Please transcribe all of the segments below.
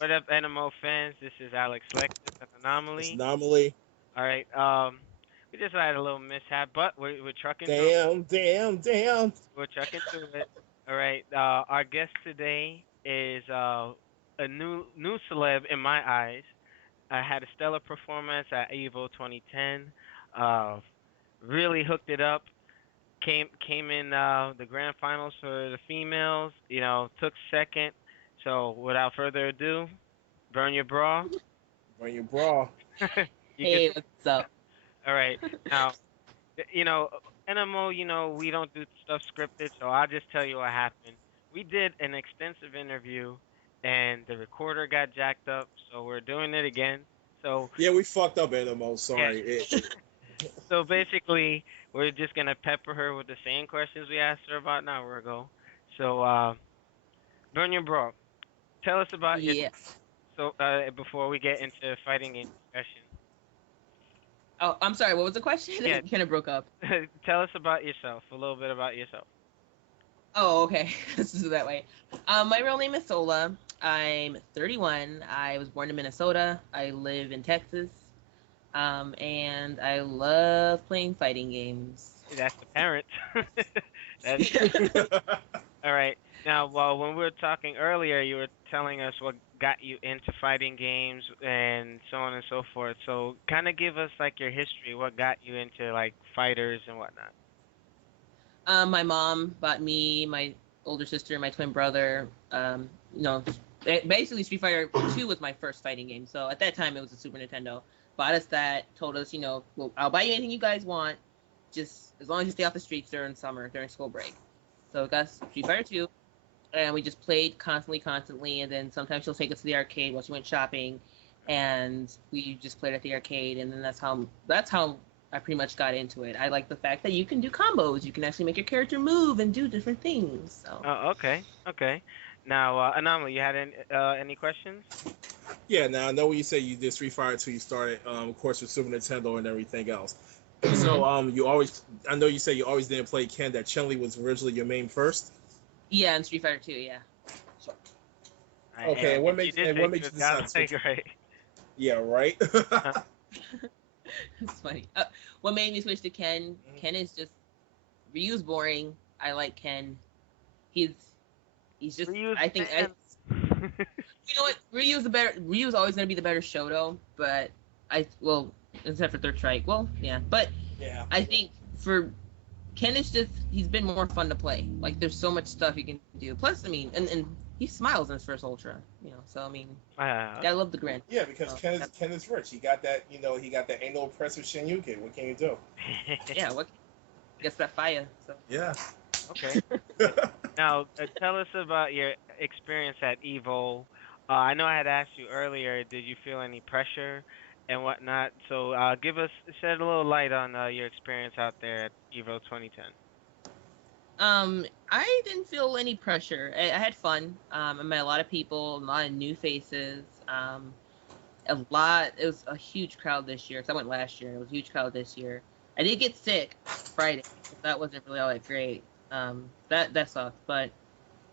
What up, NMO fans? This is Alex Lexus of It's Anomaly. anomaly. All right. We just had a little mishap, but we're trucking through. Damn, damn, damn. We're trucking through it. All right. Our guest today is a new celeb in my eyes. I had a stellar performance at Evo 2010. Uh, really hooked it up. Came in the grand finals for the females. Took second. So without further ado, burn your bra. Bring your bra. You can. Hey, what's up? All right. Now, you know, NMO, we don't do stuff scripted, so I'll just tell you what happened. We did an extensive interview, and the recorder got jacked up, so we're doing it again. So, Yeah, we fucked up, Animal. yeah. Sorry. So basically, we're just gonna pepper her with the same questions we asked her about an hour ago. So, Burn your bro, tell us about your. Yeah. So, before we get into fighting game discussion, Oh, I'm sorry. What was the question? yeah, It kind of broke up. tell us about yourself, a little bit about yourself. Oh, okay. This is that way. My real name is Sola. I'm 31. I was born in Minnesota. I live in Texas. And I love playing fighting games. That's the parent. That's all right. Now, well, when we were talking earlier, you were telling us what got you into fighting games and so on and so forth. So, kind of give us like your history. What got you into like fighters and whatnot? My mom bought me, my older sister, my twin brother. You know, basically Street Fighter 2 was my first fighting game. So at that time it was a Super Nintendo. Bought us that, told us, well, I'll buy you anything you guys want, just as long as you stay off the streets during summer, during school break. So it got Street Fighter 2, and we just played constantly, and then sometimes she'll take us to the arcade while she went shopping, and we just played at the arcade, and then that's how I pretty much got into it. I like the fact that you can do combos, you can actually make your character move and do different things. So Oh, okay, okay. Now, Anomaly, you had any questions? Yeah, now I know when you say you did Street Fighter 2, you started, of course, with Super Nintendo and everything else. So, Mhm. I know you say you always didn't play Ken, that Chun-Li was originally your main first. yeah, and Street Fighter 2, yeah. Okay, And what you makes did and say what you makes was you decide to godlike, switch? right? Yeah, right. Uh, It's funny. What made me switch to Ken? Ken is just Ryu's boring. I like Ken. He's he's just. Ryu's I think man. you know what? Ryu's always gonna be the better Shoto, but well, except for Third Strike. Well, yeah, but Yeah. I think for Ken is just he's been more fun to play. Like there's so much stuff you can do. Plus, I mean, and he smiles in his first Ultra. So I mean, uh, gotta love the grin. Yeah, because So, Ken is rich. He got that, he got that ain't no oppressive Shinyuken. What can you do? yeah, what? I guess that fire. So. Yeah. okay. Now, tell us about your experience at Evo. I know I had asked you earlier, did you feel any pressure and whatnot? So, shed a little light on your experience out there at Evo 2010. I didn't feel any pressure. I had fun. I met a lot of people, a lot of new faces. A lot. It was a huge crowd this year. Cause I went last year, and it was a huge crowd this year. I did get sick Friday. So that wasn't really all that great. That sucked. But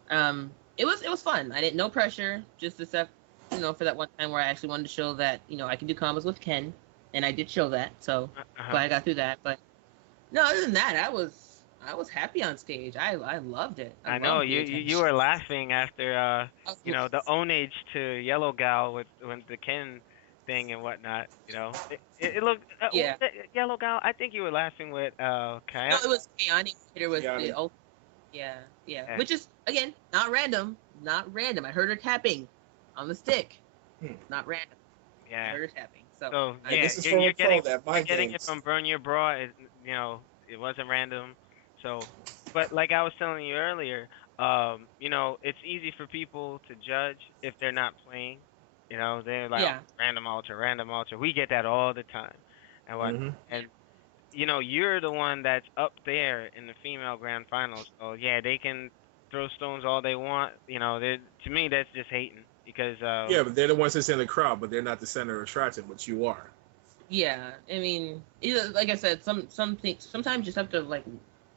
it was fun. I didn't no pressure. Just except for that one time where I actually wanted to show that I can do combos with Ken, and I did show that. So Uh-huh. glad I got through that. But no, other than that, I was happy on stage. I loved it. I I know loved the you attention. were laughing after I was- the ownage to Yellow Gal with the Ken thing and whatnot. It looked Yeah. Yellow Gal. I think you were laughing with No, Kaya. it was chaotic. It was Yeah. the yeah, yeah. Yeah. Which is again not random. Not random. I heard her tapping on the stick. Hmm. Not random. I Yeah. heard her tapping. So So I And yeah, this is you're, from a you're pro getting that you're mind getting it games. from Burn Your Bra. It wasn't random. So, but like I was telling you earlier, it's easy for people to judge if they're not playing. They're like, oh, yeah, random altar, random altar. We get that all the time, and what, Hmm. yeah. and you're the one that's up there in the female grand finals. So yeah, they can throw stones all they want. To me that's just hating because Yeah, but they're the ones that's in the crowd, but they're not the center of attraction, but you are. Yeah. I mean, like I said, some things sometimes you just have to like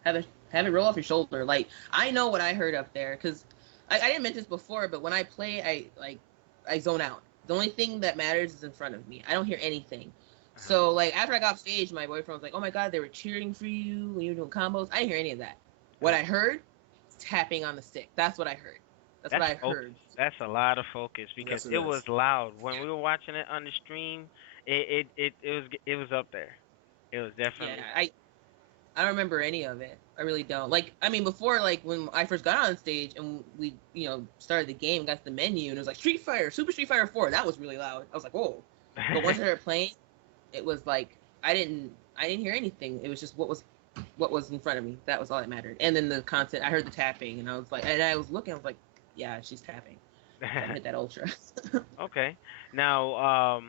have it roll off your shoulder. Like I know what I heard up there because I didn't mention this before, but when I play, I like I zone out. The only thing that matters is in front of me. I don't hear anything. Uh-huh. So like after I got off stage, my boyfriend was like, "Oh my god, they were cheering for you when you were doing combos." I didn't hear any of that. What Uh, I heard, tapping on the stick. That's what I heard. That's what that's I focus. heard. That's a lot of focus because Yes, it it was is. loud when we were watching it on the stream. It was up there. It was Yeah, definitely. I don't remember any of it. I really don't. Like, I mean, before, like, when I first got on stage and we, started the game, got to the menu, and it was like Street Fighter, Super Street Fighter 4. That was really loud. I was like, whoa. But once I started playing, it was like I didn't hear anything. It was just what was in front of me. That was all that mattered. And then the content, I heard the tapping, and I was like, and I was looking, I was like, yeah, she's tapping. So I hit that ultra. Okay. Now,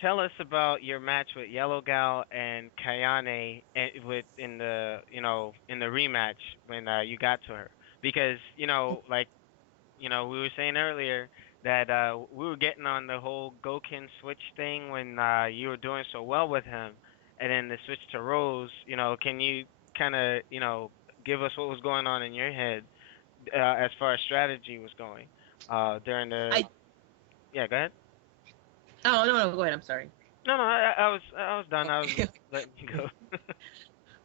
tell us about your match with Yellow Gal and Kayane with in the in the rematch when you got to her because like we were saying earlier that we were getting on the whole Gokin switch thing when you were doing so well with him, and then the switch to Rose. Can you kind of give us what was going on in your head as far as strategy was going during the I yeah, go ahead. oh no, go ahead. I'm sorry. No, no, I was done. I was Okay. letting you go.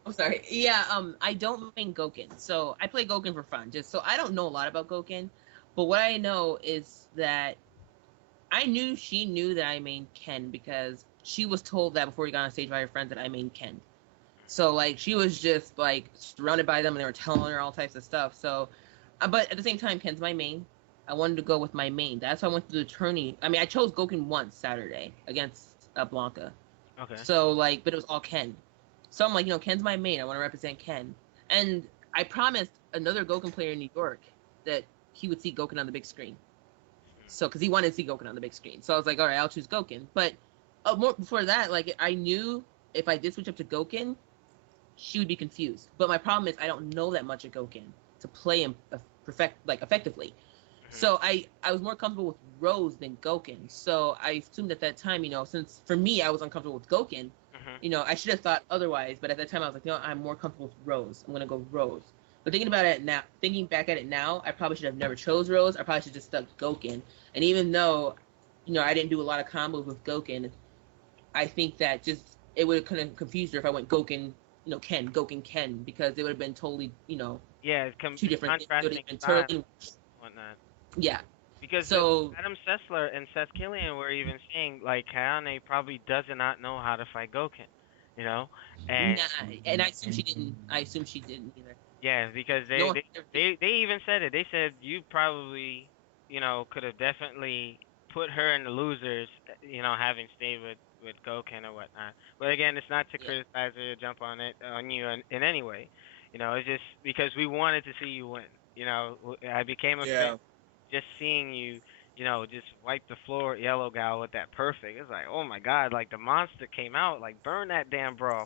I'm sorry. Yeah, I don't main Goken. So I play Goken for fun. Just so I don't know a lot about Goken, but what I know is that I knew she knew that I main Ken because she was told that before we got on stage by her friends that I main Ken. So like she was just like surrounded by them and they were telling her all types of stuff. So, but at the same time, Ken's my main. I wanted to go with my main. That's why I went to the tourney. I mean, I chose Goken once Saturday against Blanca. Okay. So like, but it was all Ken. So I'm like, Ken's my main. I want to represent Ken. And I promised another Goken player in New York that he would see Goken on the big screen. So because he wanted to see Goken on the big screen. So I was like, all right, I'll choose Goken. But more before that, like I knew if I did switch up to Goken, she would be confused. But my problem is I don't know that much of Goken to play him effectively. Mhm. So I was more comfortable with Rose than Goken. So I assumed at that time, since for me I was uncomfortable with Goken, Mhm. I should have thought otherwise. But at that time I was like, I'm more comfortable with Rose. I'm gonna go Rose. But thinking back at it now, I probably should have never chose Rose. I probably should just stuck Goken. And even though, I didn't do a lot of combos with Goken, I think that just it would have kind of confused her if I went Goken, Goken Ken, because it would have been totally, Yeah, two different things. It would contrasting have been styles totally, and whatnot. yeah. Because So Adam Sessler and Seth Killian were even saying like Kayane probably does not know how to fight Goken, you know, and nah, and I assume she didn't. I assume she didn't either. yeah, because No one ever did. they even said it. They said you probably could have definitely put her in the losers, having stayed with Goken or whatnot. But again, it's not to Yeah, criticize or jump on you in any way. It's just because we wanted to see you win. I became a fan Yeah, just seeing you, just wipe the floor at Yellow Gal with that perfect. It's like, oh my God, like the monster came out, like burn that damn bro.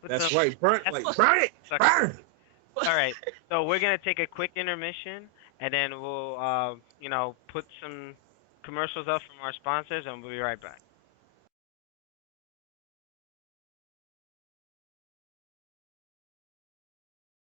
What the? that's right. Burn, That's like what burn it, sucker. burn. All right, so we're gonna take a quick intermission, and then we'll, put some commercials up from our sponsors, and we'll be right back.